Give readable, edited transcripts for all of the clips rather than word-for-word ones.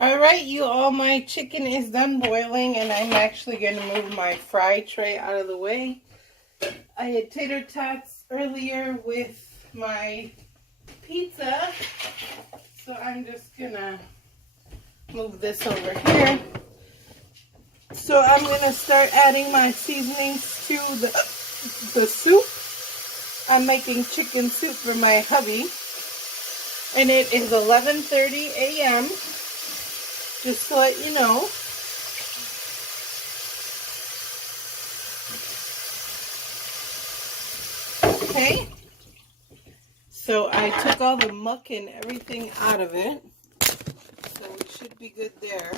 Alright, you all, my chicken is done boiling and I'm actually going to move my fry tray out of the way. I had tater tots earlier with my pizza, so I'm just going to move this over here. So I'm going to start adding my seasonings to the soup. I'm making chicken soup for my hubby, and it is 11:30 a.m. Just to let you know. Okay. So I took all the muck and everything out of it. So we should be good there.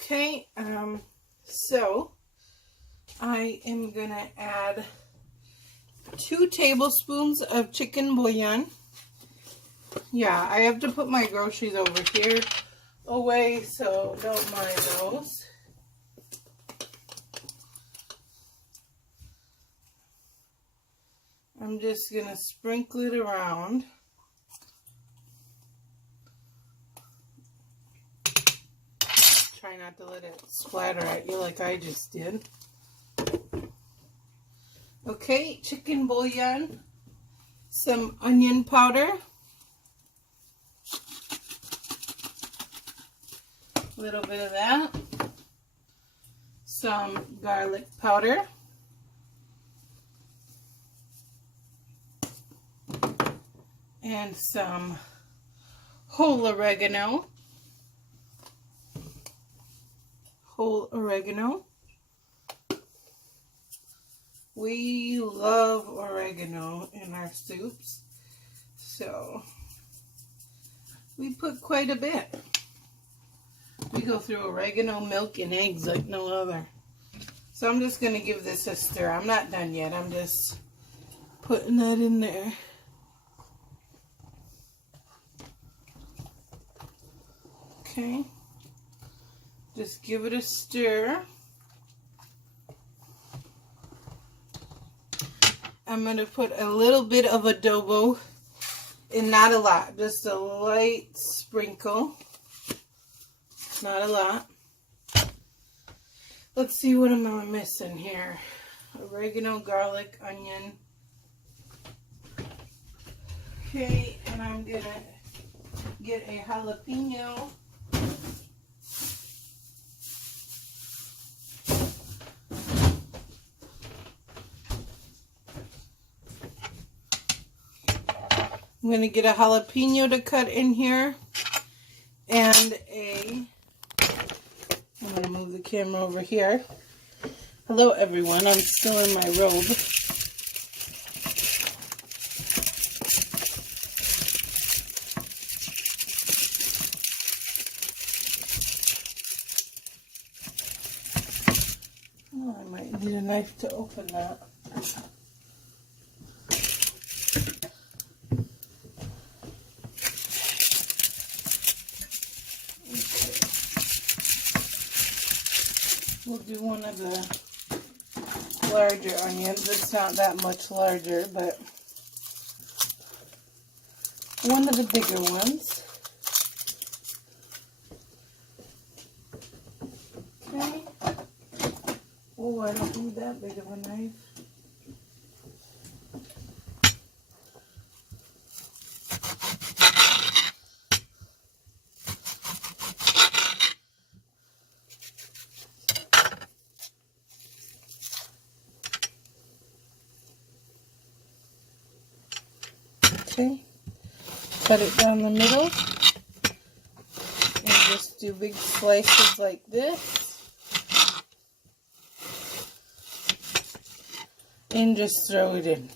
Okay. So I am going to add 2 tablespoons of chicken bouillon. Yeah, I have to put my groceries over here away, so don't mind those. I'm just going to sprinkle it around. Try not to let it splatter at you like I just did. Okay, chicken bouillon, some onion powder, a little bit of that, some garlic powder, and some whole oregano. We love oregano in our soups, so we put quite a bit. We go through oregano, milk, and eggs like no other. So I'm just going to give this a stir. I'm not done yet. I'm just putting that in there. Okay. Just give it a stir. I'm going to put a little bit of adobo, and not a lot, just a light sprinkle. Not a lot. Let's see, what am I missing here? Oregano, garlic, onion. Okay, and I'm going to get a jalapeno. I'm going to get a jalapeno to cut in here, and I'm going to move the camera over here. Hello everyone, I'm still in my robe. Oh, I might need a knife to open that. We'll do one of the larger onions. It's not that much larger, but one of the bigger ones. Okay. Oh, I don't need that big of a knife. Okay, cut it down the middle, and just do big slices like this, and just throw it in.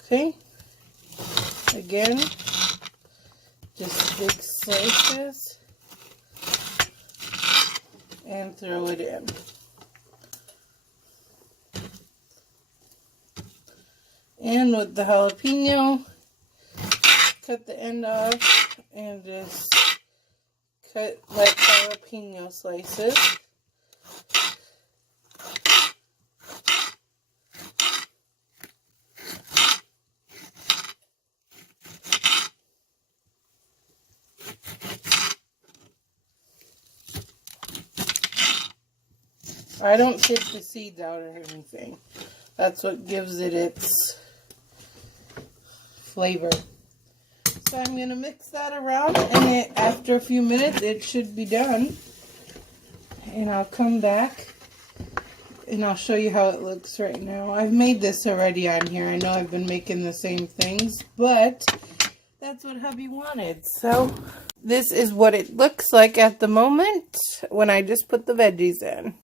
Okay, again, just big slices, and throw it in. And with the jalapeno, cut the end off and just cut like jalapeno slices. I don't take the seeds out or anything. That's what gives it its flavor. So I'm going to mix that around, and after a few minutes it should be done. And I'll come back and I'll show you how it looks right now. I've made this already on here. I know I've been making the same things, but that's what hubby wanted. So this is what it looks like at the moment when I just put the veggies in.